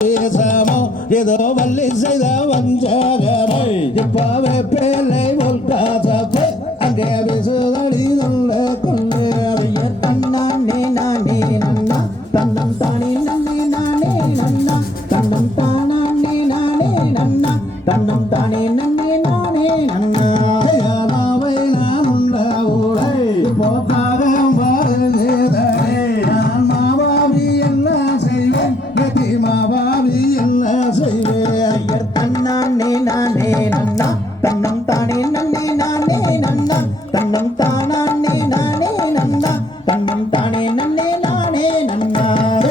ஏதோ வள்ளி செய்த வஞ்சகமோ இப்பாவே பேலை போல்காசப்பே அங்கே விசுதடி நல்ல கொண்டு தன்னானே நானே நன்னா தன்னம் தானே நன்னே நானே நன்னா தன்னம் தானே நானே நன்னா தன்னம் தானே நன்னே நானே நன்னா மாவை நான் உண்ட ஊழை இப்போ பாகம் பாருதே நான் மாவாவி என்ன செய்வேன் கதி மாவாவி என்ன செய்வேன் தன்னானே நானே நன்னா தன்னம் தானே நன்னே நானே நன்னா தன்னம் தானே நானே நன்னா தன்னம் தானே நன்னே நானே நன்னா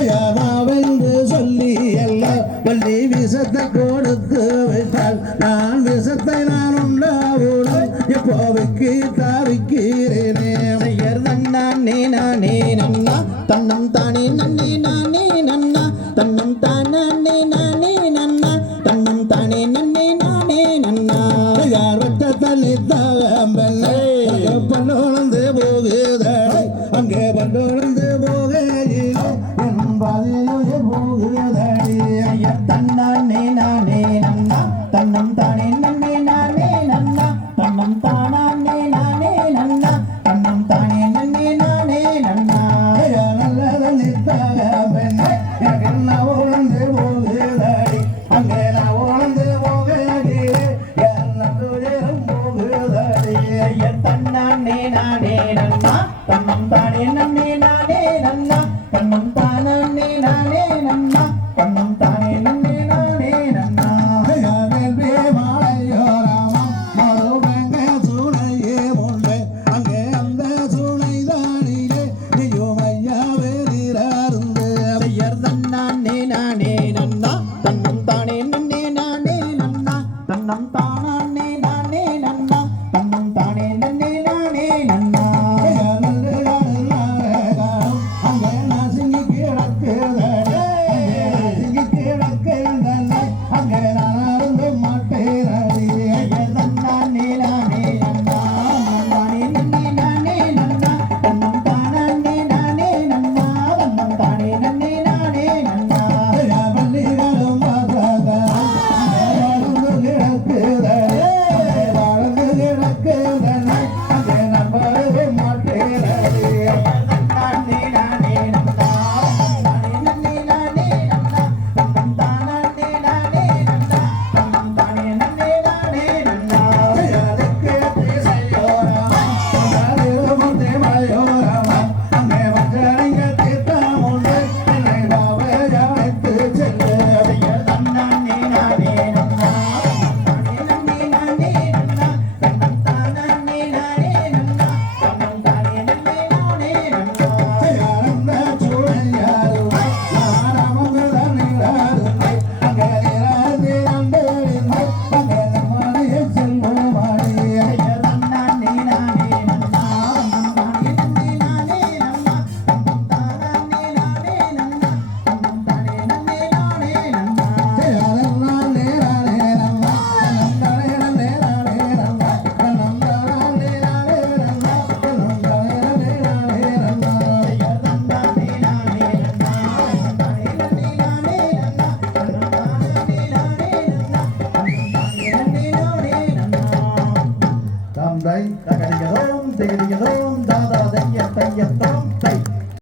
யாராவென்று சொல்லி எல்லாம் வள்ளி விசத்துக்கு